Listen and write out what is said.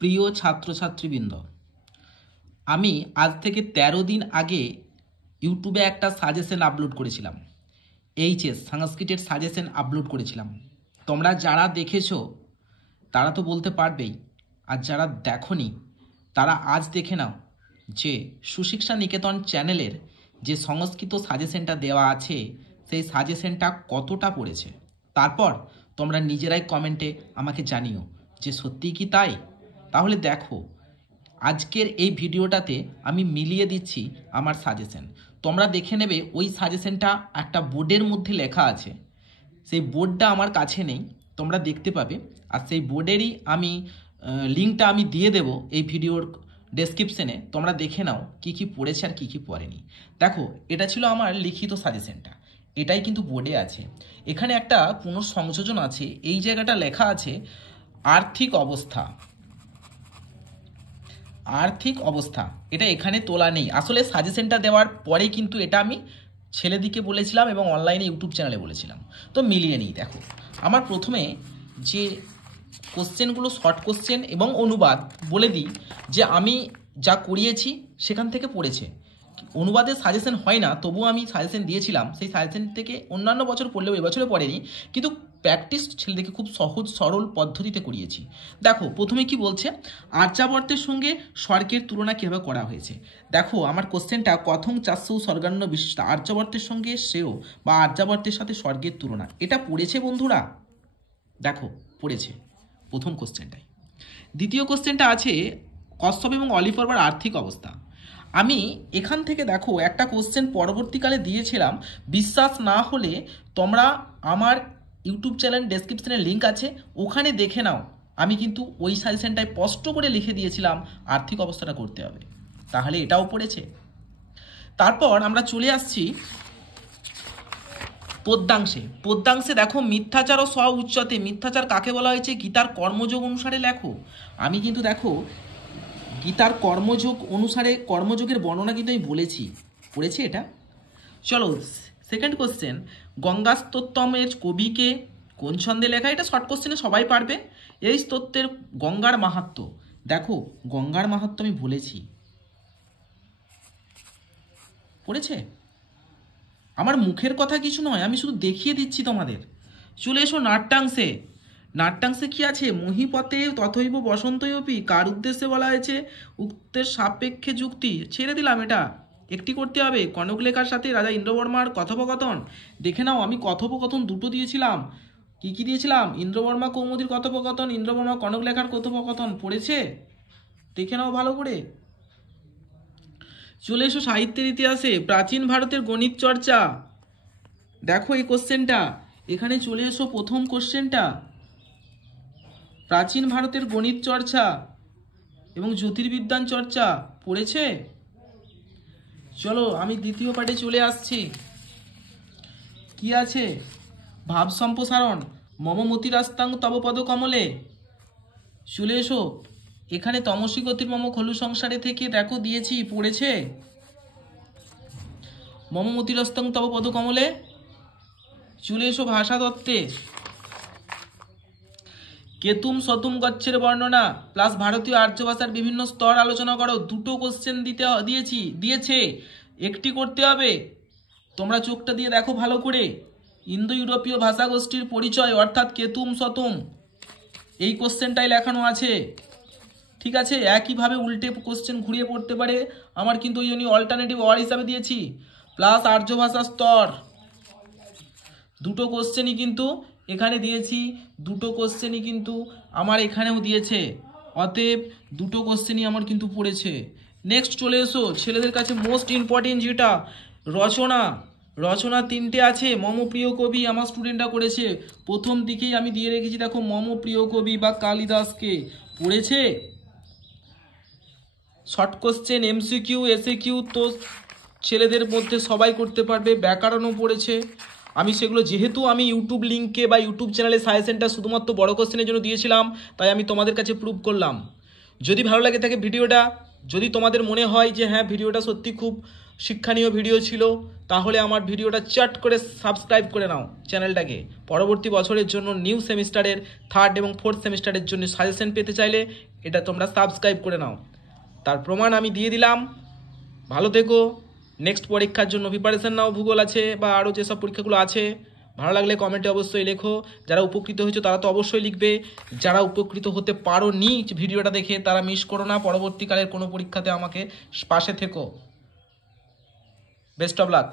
প্রিয় ছাত্রছাত্রীবৃন্দ, আমি আজ থেকে ১৩ দিন আগে ইউটিউবে একটা সাজেশন আপলোড করেছিলাম। এইচএস সংস্কৃতের সাজেশন আপলোড করেছিলাম। তোমরা যারা দেখেছো তারা তো বলতে পারবেই, আর যারা দেখোনি তারা আজ দেখে নাও যে সুশিক্ষা নিকেতন চ্যানেলের যে সংস্কৃত সাজেশনটা দেওয়া আছে সেই সাজেশনটা কতটা পড়েছে। তারপর তোমরা নিজেরাই কমেন্টে আমাকে জানিও যে সত্যিই কি তাই। তাহলে দেখো, আজকের এই ভিডিওটাতে আমি মিলিয়ে দিচ্ছি আমার সাজেশন। তোমরা দেখে নেবে ওই সাজেশনটা একটা বোর্ডের মধ্যে লেখা আছে। সেই বোর্ডটা আমার কাছে নেই, তোমরা দেখতে পাবে। আর সেই বোর্ডেরই আমি লিঙ্কটা আমি দিয়ে দেব এই ভিডিওর ডেসক্রিপশনে। তোমরা দেখে নাও কি কি পড়েছে আর কি কি পড়েনি। দেখো, এটা ছিল আমার লিখিত সাজেশনটা, এটাই কিন্তু বোর্ডে আছে। এখানে একটা পুনঃসংযোজন আছে, এই জায়গাটা লেখা আছে আর্থিক অবস্থা। আর্থিক অবস্থা এটা এখানে তোলা নেই। আসলে সাজেশনটা দেওয়ার পরে কিন্তু এটা আমি ছেলেদিকে বলেছিলাম এবং অনলাইনে ইউটিউব চ্যানেলে বলেছিলাম। তো মিলিয়ে নিই। দেখো, আমার প্রথমে যে কোশ্চেনগুলো শর্ট কোশ্চেন এবং অনুবাদ বলে দিই যে আমি যা করিয়েছি সেখান থেকে পড়েছে। অনুবাদের সাজেশন হয় না, তবুও আমি সাজেশন দিয়েছিলাম। সেই সাজেশন থেকে অন্যান্য বছর পড়লেও এবছরে পড়েনি, কিন্তু প্র্যাকটিস ছেলেদেরকে খুব সহজ সরল পদ্ধতিতে করিয়েছি। দেখো, প্রথমে কি বলছে, আর্যাবর্তের সঙ্গে স্বর্গের তুলনা কীভাবে করা হয়েছে। দেখো, আমার কোশ্চেনটা কথং চাষৌ স্বর্গান্ন বিশিষ্ট, আর্যাবর্তের সঙ্গে শ্রেয় বা আর্যাবর্তের সাথে স্বর্গের তুলনা, এটা পড়েছে বন্ধুরা। দেখো, পড়েছে প্রথম কোশ্চেনটাই। দ্বিতীয় কোশ্চেনটা আছে কশ্যপ এবং অলি পর্বার আর্থিক অবস্থা। আমি এখান থেকে দেখো একটা কোশ্চেন পরবর্তীকালে দিয়েছিলাম, বিশ্বাস না হলে তোমরা আমার ইউটিউব চ্যানেল ডেসক্রিপশনের লিঙ্ক আছে, ওখানে দেখে নাও। আমি কিন্তু ওই সাজেশনটায় স্পষ্ট করে লিখে দিয়েছিলাম আর্থিক অবস্থাটা করতে হবে। তাহলে এটাও পড়েছে। তারপর আমরা চলে আসছি পদ্যাংশে। পদ্যাংশে দেখো, মিথ্যাচার ও স্ব উচ্চতে। মিথ্যাচার কাকে বলা হয়েছে? গীতার কর্মযোগ অনুসারে লেখো। আমি কিন্তু দেখো গীতার কর্মযোগ অনুসারে কর্মযোগের বর্ণনা কিন্তু আমি বলেছি, পড়েছি এটা। চলো, সেকেন্ড কোশ্চেন, গঙ্গা স্তোত্তমের কবিকে কোন ছন্দে লেখা? এটা শর্ট কোশ্চেনে সবাই পারবে। এই স্তোত্রের গঙ্গার মাহাত্ম্য। দেখো, গঙ্গার মাহাত্ম্য আমি বলেছি, পড়েছে। আমার মুখের কথা কিছু নয়, আমি শুধু দেখিয়ে দিচ্ছি তোমাদের। চলে এসো নাট্যাংশে। নাট্যাংশে কি আছে? মহিপতে তথৈব বসন্তয়পি। কার উদ্দেশ্যে বলা হয়েছে? উক্তের সাপেক্ষে যুক্তি। ছেড়ে দিলাম, এটা একটি করতে হবে। কনকলেখার সাথে রাজা ইন্দ্রবর্মার কথোপকথন। দেখে নাও, আমি কথোপকথন দুটো দিয়েছিলাম। কি কি দিয়েছিলাম? ইন্দ্রবর্মা কৌমুদীর কথোপকথন, ইন্দ্রবর্মা কনকলেখার কথোপকথন। পড়েছে? দেখে নাও ভালো করে। চলে এসো সাহিত্যের ইতিহাসে। প্রাচীন ভারতের গণিত চর্চা। দেখো এই কোশ্চেনটা, এখানে চলে এসো প্রথম কোশ্চেনটা, প্রাচীন ভারতের গণিত চর্চা এবং জ্যোতির্বিজ্ঞান চর্চা। পড়েছে? চলো, আমি দ্বিতীয় পার্টে চলে আসছি। কি আছে? ভাব সম্প্রসারণ, মম মতিরাস্তাং তব পদ কমলে। চলে এসো, এখানে তমসী গতির মম খলু সংসারে থেকে দেখো দিয়েছি, পড়েছে? মম মতিরাস্তাং তব পদ কমলে। চলে এসো ভাষা তত্ত্বে, কেতুম সতুম গচ্ছের বর্ণনা প্লাস ভারতীয় আর্য ভাষার বিভিন্ন স্তর আলোচনা করো। দুটো কোশ্চেন দিয়েছে, একটি করতে হবে। তোমরা চোখটা দিয়ে দেখো ভালো করে। ইন্দো ইউরোপীয় ভাষাগোষ্ঠীর পরিচয় অর্থাৎ কেতুম সতুম, এই কোশ্চেনটাই লেখানো আছে। ঠিক আছে, একইভাবে উল্টে কোশ্চেন ঘুরিয়ে পড়তে পারে, আমার কিন্তু ওই জন্য অল্টারনেটিভ ওয়ার্ড হিসাবে দিয়েছি। প্লাস আর্য ভাষা স্তর, দুটো কোশ্চেনই কিন্তু এখানে দিয়েছি, দুটো কোশ্চেনই কিন্তু আমার এখানেও দিয়েছে। অতএব দুটো কোশ্চেনই আমার কিন্তু পড়েছে। নেক্সট চলে এসো ছেলেদের কাছে মোস্ট ইম্পর্টেন্ট যেটা, রচনা। রচনা তিনটে আছে। মম প্রিয় কবি আমার স্টুডেন্টরা করেছে, প্রথম দিকেই আমি দিয়ে রেখেছি। দেখো, মম প্রিয় কবি বা কালিদাসকে। পড়েছে? শর্ট কোশ্চেন, এমসিকিউ, এসএকিউ তো ছেলেদের মধ্যে সবাই করতে পারবে। ব্যাকরণও পড়েছে। আমি সেগুলো যেহেতু আমি ইউটিউব লিঙ্কে বা ইউটিউব চ্যানেলে সাজেশনটা শুধুমাত্র বড় কোশ্চেনের জন্য দিয়েছিলাম, তাই আমি তোমাদের কাছে প্রুভ করলাম। যদি ভালো লাগে থাকে ভিডিওটা, যদি তোমাদের মনে হয় যে হ্যাঁ ভিডিওটা সত্যি খুব শিক্ষণীয় ভিডিও ছিল, তাহলে আমার ভিডিওটা চাট করে সাবস্ক্রাইব করে নাও চ্যানেলটাকে। পরবর্তী বছরের জন্য নিউ সেমিস্টারের 3rd এবং 4th সেমিস্টারের জন্য সাজেশন পেতে চাইলে এটা তোমরা সাবস্ক্রাইব করে নাও। তার প্রমাণ আমি দিয়ে দিলাম। ভালো থেকো। নেক্সট পরীক্ষার জন্য প্রিপারেশন নাও, ভূগোল আছে বা আরও যেসব পরীক্ষাগুলো আছে। ভালো লাগলে কমেন্টে অবশ্যই লেখো। যারা উপকৃত হয়েছে তারা তো অবশ্যই লিখবে, যারা উপকৃত হতে পারো নি ভিডিওটা দেখে তারা মিস করো না। পরবর্তীকালের কোনো পরীক্ষাতে আমাকে পাশে থেকো। Best of luck.